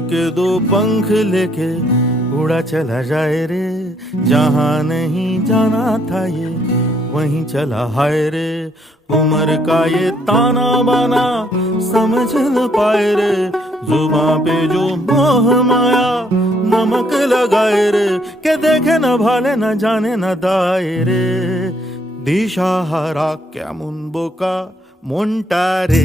के दो पंख लेके उड़ा चला जाए रे, जहां नहीं जाना था ये वहीं चला हाय रे। उम्र का ये ताना बाना समझ न पाए रे, जुबां पे जो मोह माया नमक लगाए रे, के देखे न भाले न जाने न दाए रे। दिशा हारा केमन बोका মনটা রে।